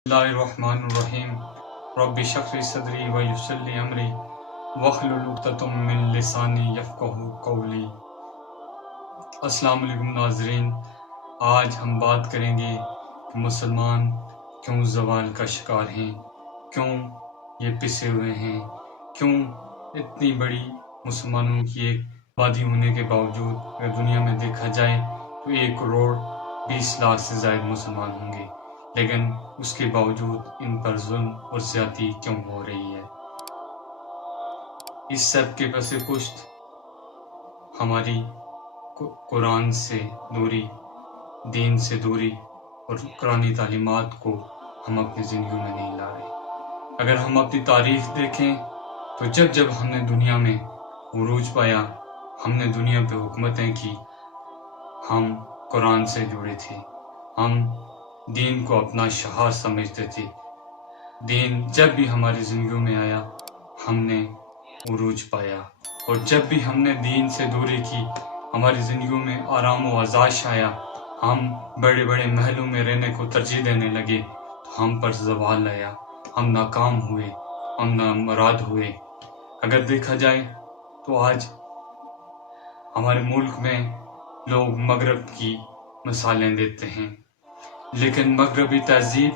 बिस्मिल्लाहिर्रहमानिर्रहीम रब्बि इश्रह ली सदरी व यस्सिर ली अमरी वहलुल उक़दतम मिन लिसानी यफ़क़हू क़ौली। अस्सलाम वालेकुम नाज़रीन, आज हम बात करेंगे कि मुसलमान क्यों ज़वाल का शिकार हैं, क्यों ये पिसे हुए हैं, क्यों इतनी बड़ी मुसलमानों की एक आबादी होने के बावजूद अगर दुनिया में देखा जाए तो 1 करोड़ 20 लाख से ज़ायद मुसलमान होंगे, लेकिन उसके बावजूद इन पर जुल्म और ज़्यादती क्यों हो रही है। इस सब के पीछे पुष्ट हमारी कुरान से दूरी, दीन से दूरी और कुरानी तालीमात को हम अपनी ज़िंदगी में नहीं ला रहे। अगर हम अपनी तारीख़ देखें तो जब जब हमने दुनिया में उरूज पाया, हमने दुनिया पे हुकूमतें की, हम कुरान से जुड़े थे, हम दीन को अपना शहार समझते थे। दीन जब भी हमारी ज़िंदगी में आया हमने उरूज पाया, और जब भी हमने दीन से दूरी की, हमारी ज़िंदगी में आराम व आज़ाश आया, हम बड़े बड़े महलों में रहने को तरजीह देने लगे तो हम पर ज़वाल आया, हम नाकाम हुए, हम नामुराद हुए। अगर देखा जाए तो आज हमारे मुल्क में लोग मगरब की मिसालें देते हैं, लेकिन मगरबी तहज़ीब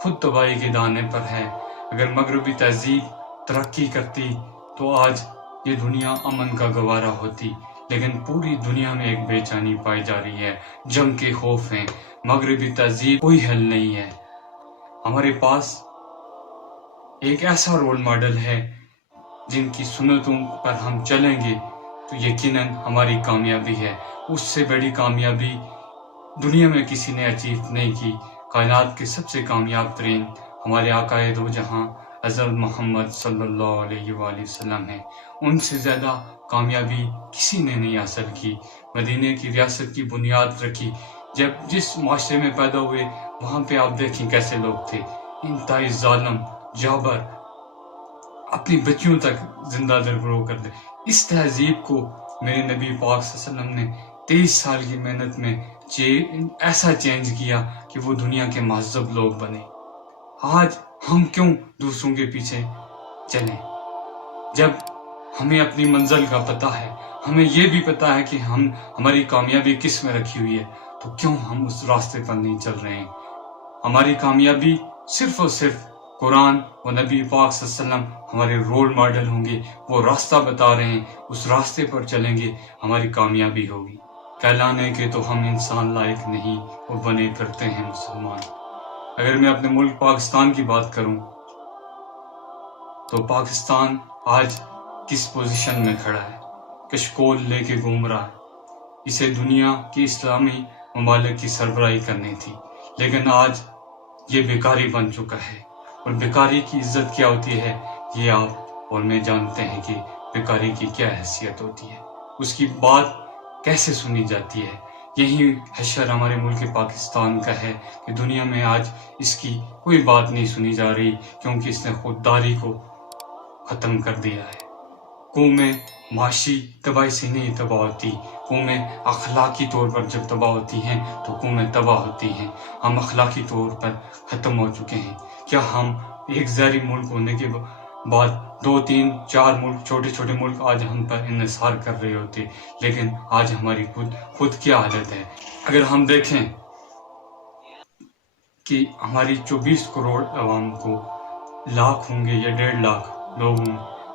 खुद तबाही के दाने पर है। अगर मगरबी तहज़ीब तरक्की करती तो आज ये दुनिया अमन का गवारा होती, लेकिन पूरी दुनिया में एक बेचैनी पाई जा रही है, जंग के खौफ हैं। मगरबी तहज़ीब कोई हल नहीं है। हमारे पास एक ऐसा रोल मॉडल है जिनकी सुन्नतों पर हम चलेंगे तो यकीनन हमारी कामयाबी है। उससे बड़ी कामयाबी दुनिया में किसी ने अचीव नहीं की। कायनात के सबसे कामयाब तरीन हमारे आकाए दो जहां हज़रत मोहम्मद सल्लल्लाहु अलैहि वसल्लम हैं। उनसे ज़्यादा कामयाबी किसी ने नहीं हासिल की। मदीने की रियासत की बुनियाद रखी, जब जिस माशरे में पैदा हुए वहाँ पे आप देखें कैसे लोग थे, इंतहाई जालिम जाबर, अपनी बच्चियों तक जिंदा दरगुरो कर दे। इस तहजीब को मेरे नबी पाक सल्लल्लाहु अलैहि वसल्लम ने 23 साल की मेहनत में ऐसा चेंज किया कि वो दुनिया के महज़ब लोग बने। आज हम क्यों दूसरों के पीछे चलें, जब हमें अपनी मंजिल का पता है, हमें ये भी पता है कि हमारी कामयाबी किस में रखी हुई है, तो क्यों हम उस रास्ते पर नहीं चल रहे हैं। हमारी कामयाबी सिर्फ और सिर्फ कुरान और नबी पाक सल्लल्लाहु अलैहि वसल्लम हमारे रोल मॉडल होंगे, वो रास्ता बता रहे हैं, उस रास्ते पर चलेंगे हमारी कामयाबी होगी। कहलाने के तो हम इंसान लायक नहीं, वो बने करते हैं मुसलमान। अगर मैं अपने मुल्क पाकिस्तान की बात करूं तो पाकिस्तान आज किस पोजीशन में खड़ा है, कशकोल लेके घूम रहा है। इसे दुनिया की इस्लामी ममालिक की सरबराही करनी थी, लेकिन आज ये बेकारी बन चुका है। और बेकारी की इज्जत क्या होती है ये आप और मैं जानते हैं कि बेकारी की क्या हैसियत होती है, उसकी बात कैसे सुनी जाती है। यही हशर हमारे मुल्क पाकिस्तान का है कि दुनिया में आज इसकी कोई बात नहीं सुनी जा रही, क्योंकि इसने खुददारी को ख़त्म कर दिया है। कौमें माशी तबाही से नहीं तबाह होती, कौमें अखलाकी तौर पर जब तबाह होती हैं तो कौमें तबाह होती हैं। हम अखलाकी तौर पर ख़त्म हो चुके हैं। क्या हम एक ज़हरी मुल्क होने के बाद 2, 3, 4 मुल्क, छोटे छोटे मुल्क आज हम पर इन्हिसार कर रहे होते, लेकिन आज हमारी खुद क्या हालत है। अगर हम देखें कि हमारी 24 करोड़ आवाम को लाख होंगे या 1.5 लाख लोग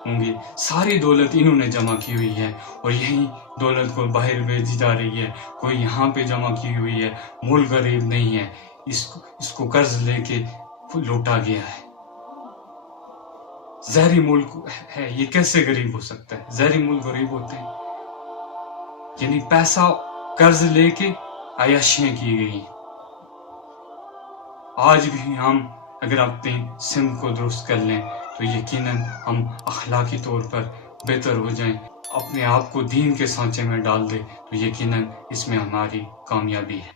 होंगे, सारी दौलत इन्होंने जमा की हुई है और यही दौलत को बाहर भेजी जा रही है। कोई यहाँ पे जमा की हुई है, मुल्क गरीब नहीं है, इसको कर्ज लेके लूटा गया है। जहरी मुल्क है, ये कैसे गरीब हो सकता है। जहरी मुल्क गरीब होते हैं, यानी पैसा कर्ज लेके अयाशियां की गई। आज भी हम अगर अपनी सिम को दुरुस्त कर लें तो यकीनन हम अखलाकी तौर पर बेहतर हो जाएं, अपने आप को दीन के सांचे में डाल दें तो यकीनन इसमें हमारी कामयाबी है।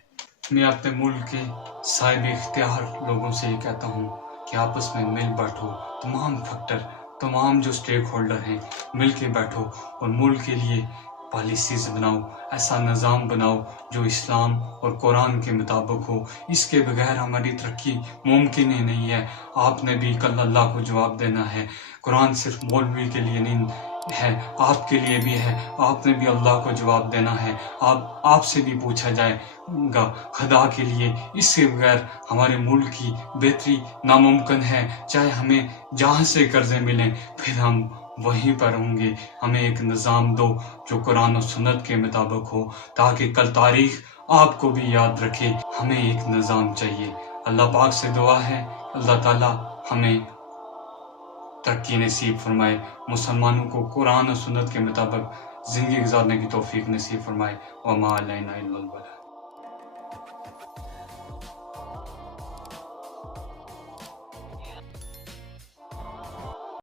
मैं अपने मुल्क के साहिब इख्तियार लोगों से ये कहता हूँ कि आपस में मिल बैठो, तमाम फैक्टर, तमाम जो स्टेक होल्डर हैं मिल के बैठो और मुल्क के लिए پالیسیز بناؤ، ایسا نظام بناؤ جو اسلام اور قرآن کے مطابق ہو۔ اس کے بغیر ہماری ترقی ممکن ہی نہیں ہے۔ آپ نے بھی کل اللہ کو جواب دینا ہے۔ قرآن صرف مولوی کے لیے نہیں ہے، آپ کے لیے بھی ہے۔ آپ نے بھی اللہ کو جواب دینا ہے۔ آپ سے بھی پوچھا جائے گا خدا کے لیے۔ اس کے بغیر ہمارے ملک کی بہتری ناممکن ہے۔ چاہے ہمیں جہاں سے قرضے ملیں پھر ہم وہیں پر ہوں گے۔ ہمیں ایک نظام دو جو قرآن و سنت کے مطابق ہو، تاکہ کل تاریخ آپ کو بھی یاد رکھے۔ ہمیں ایک نظام چاہیے۔ اللہ پاک سے دعا ہے اللہ تعالیٰ ہمیں ترقی نصیب فرمائے، مسلمانوں کو قرآن و سنت کے مطابق زندگی گزارنے کی توفیق نصیب فرمائے۔ وما علینا الا البلاغ۔